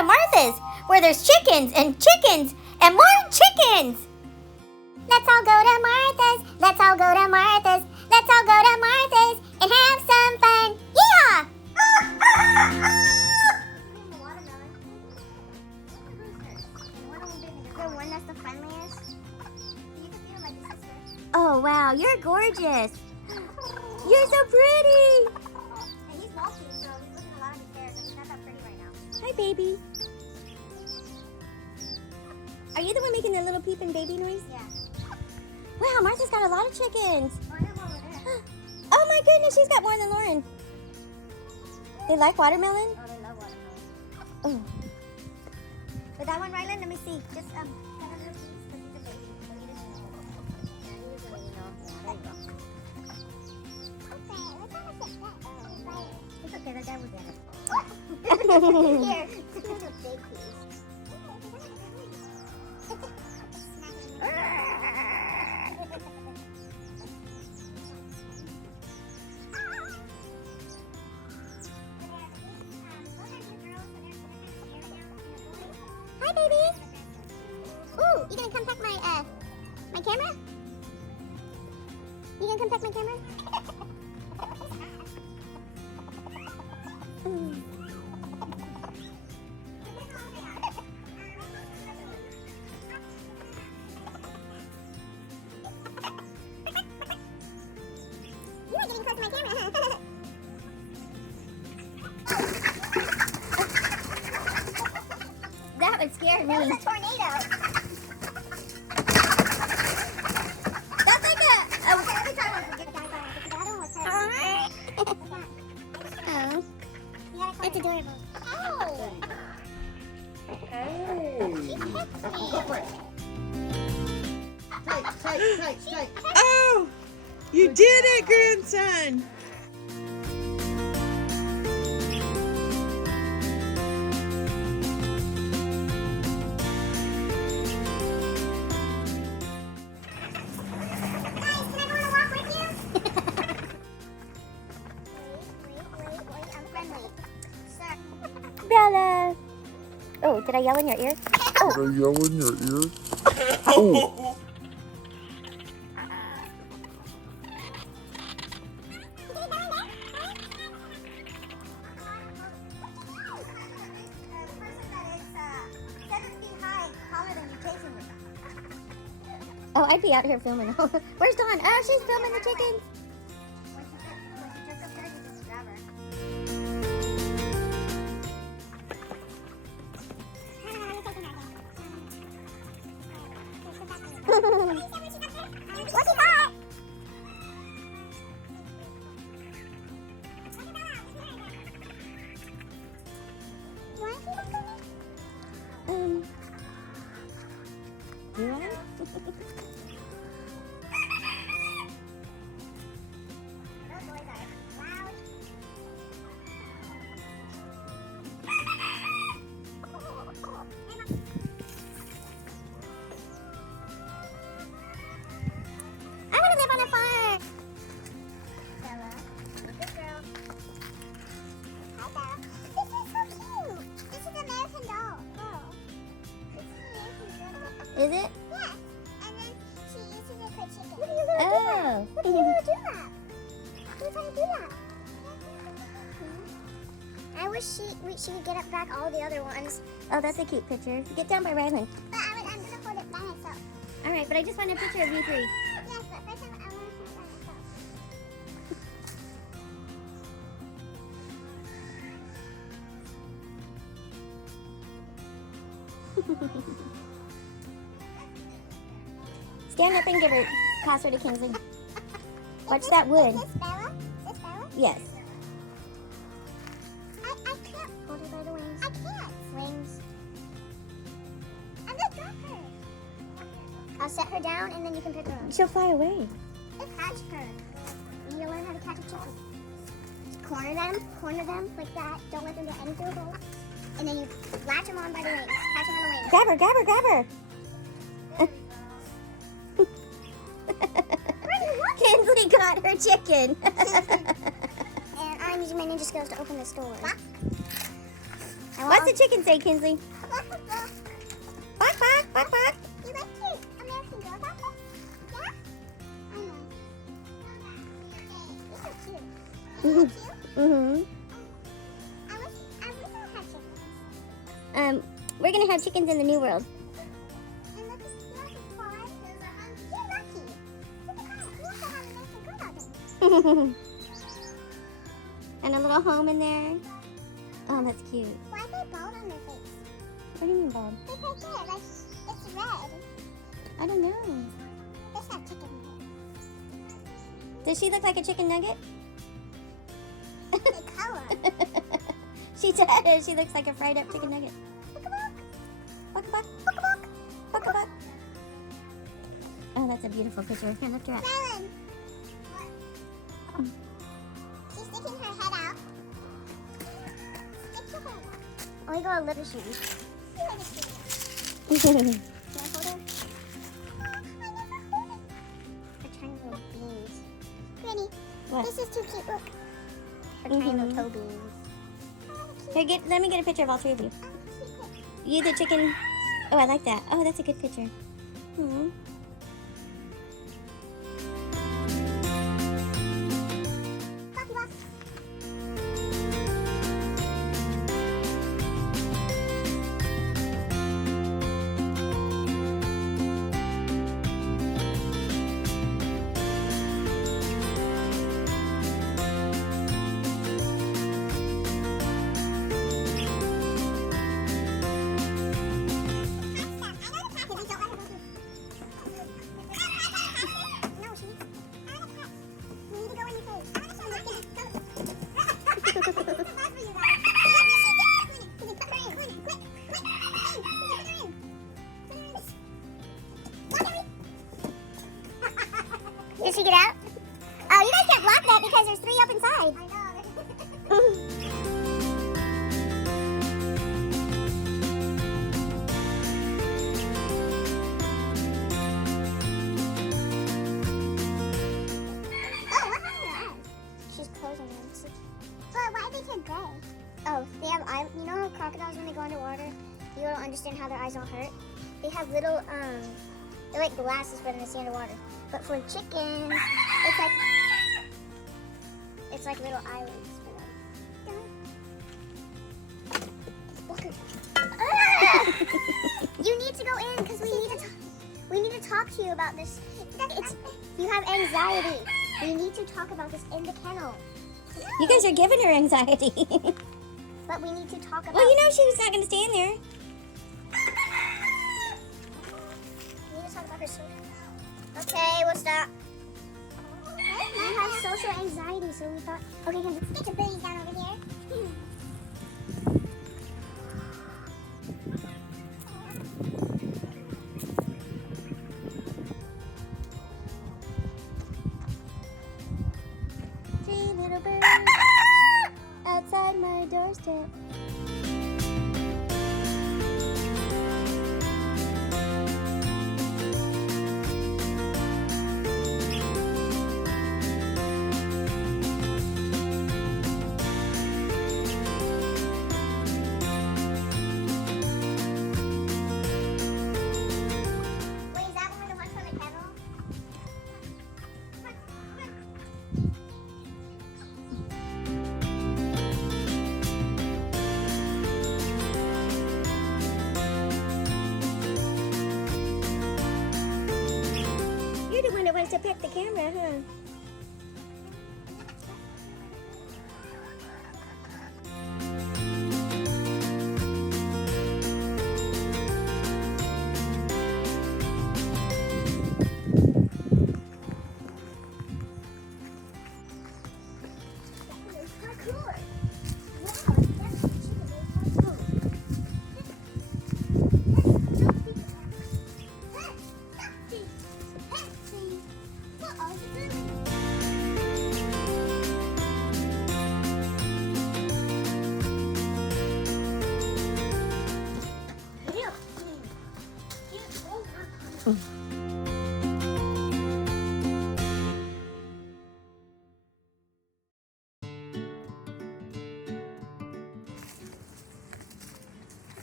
to Martha's, where there's chickens and more chickens. Let's all go to Martha's. Let's all go to Martha's. Let's all go to Martha's and have some fun. Yeah! One that's the friendliest. You can feel like a sister. Oh, wow, you're gorgeous. You're so pretty. And he's bulky, so he's looking a lot of his hair, so he's not that pretty right now. Hi, baby. Are you the one making the little peeping baby noise? Yeah. Wow, Martha's got a lot of chickens. Oh, I have one over there. Oh my goodness, she's got more than Lauren. They like watermelon? Oh, they love watermelon. Oh. But that one, Rylan, let me see. Just, have a little piece, because he's a baby. So he doesn't know. Yeah, he doesn't really know. Yeah, there you go. It's okay, the dad will get it. Here. It's a big piece. Hi, babies. Ooh, you gonna come peck my camera? You gonna come peck my camera? Mm. You are getting close to my camera, huh? That would scare me. That was a tornado. That's like Okay, every time I forget the guy, the other one was hurt. Oh, Yeah, it's adorable. Oh! Tight. Oh, you did it, grandson. Bella. Oh, did I yell in your ear? Did I yell in your ear? Oh. Oh, I'd be out here filming. Where's Dawn? Oh, she's filming the chickens. What's he got? You want it? I want to live on a farm. Bella, good girl. Hi, Bella. This is so cute. This is an American doll. Oh. This is an American doll. Is it? Yes. And then she uses it for chicken. Oh. What are you going to do that? Who's going to do that? I wish she could get up back all the other ones. Oh, that's a cute picture. Get down by Rylan. But I'm going to hold it by myself. All right, but I just want a picture of you three. Yes, but first I want to hold it by myself. Stand up and give her, pass her to Kingsley. Watch that wood. Is this Bella? Is this Bella? Yes. I can't hold her by the wings. I can't. Wings. I'm gonna drop her. I'll set her down and then you can pick her up. She'll fly away. Catch her. And you'll learn how to catch a chicken. Corner them like that. Don't let them get any through a hole. And then you latch them on by the wings. Catch them on the wings. Grab her, grab her, grab her. Kinsley got her chicken. And I'm using my ninja skills to open this door. What's the chicken say, Kinsley? Look, look, look. Bark, bark, bark, bark. You like your American Girl outfit? Yeah? I know. These are cute. Isn't that cute? Mm-hmm. I wish I had chickens. We're gonna have chickens in the New World. And look at farm. You're lucky. Look at that. You also have American Girl outfit. And a little home in there. Oh, that's cute. Why are they bald on their face? What do you mean, Bob? Look right there. Like, it's red. I don't know. That's not chicken head. Does she look like a chicken nugget? The color. She does. She looks like a fried up chicken nugget. Look at that. Buck, buck, Look at that. buck, buck. Oh, that's a beautiful picture. Here, lift her up. Rylan. She's sticking her head out. Stick your head out. Oh, we go a little sheen. You like a chicken. Her Can I hold her? Oh, I never hold it. tiny little beans. Granny, What? this is too cute. Look. Her tiny little Mm-hmm. toe beans. Oh, Here, let me get a picture of all three of you. cute. You the chicken. Oh, I like that. Oh, that's a good picture. Hmm. Puppy walk. Did she get out? Oh, you guys can't block that because there's 3 up inside. She's closing them. But why did they turn gray? Oh, they have eye. You know how crocodiles, when they go underwater, you don't understand how their eyes don't hurt? They have little, they're like glasses for them to see underwater. But for chickens, it's like little eyelids for them. You need to go in because we need to talk to you about this. You have anxiety. We need to talk about this in the kennel. You guys are giving her anxiety. But we need to talk about. Well, you know she's not going to stay in there. We need to talk about her social. Okay, we'll stop. You have social anxiety, so we thought. Okay, get your booties down over here. Three little birds outside my doorstep. Wait, is that one the one from the kennel? You're the one that wants to pet the camera, huh?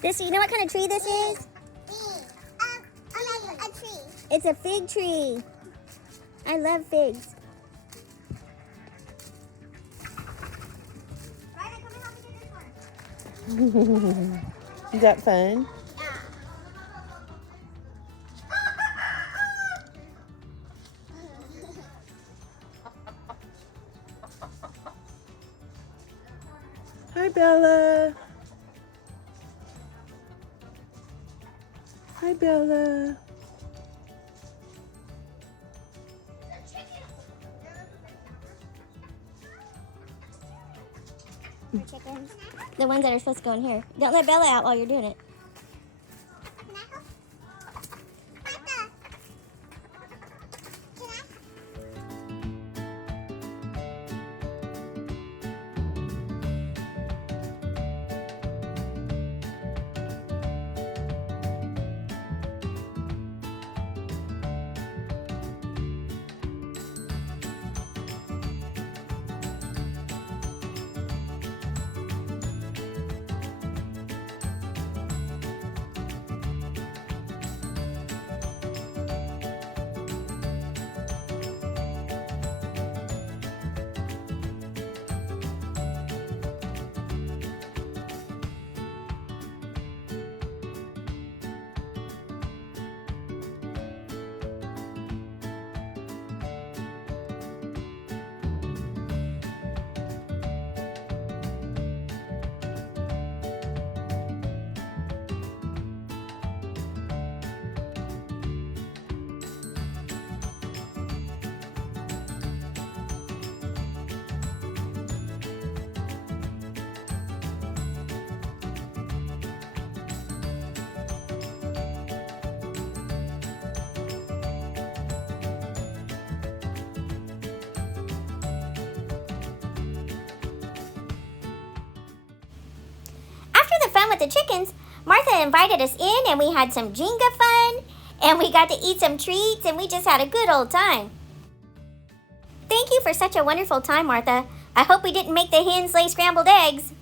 This, you know what kind of tree this is? A tree. It's a fig tree. I love figs. Ryder, come and help me do this one. Is that fun? Hi, Bella. Hi, Bella. Chickens. The ones that are supposed to go in here. Don't let Bella out while you're doing it. Can I help? Martha. Can I? After the fun with the chickens, Martha invited us in and we had some Jenga fun and we got to eat some treats and we just had a good old time. Thank you for such a wonderful time, Martha. I hope we didn't make the hens lay scrambled eggs.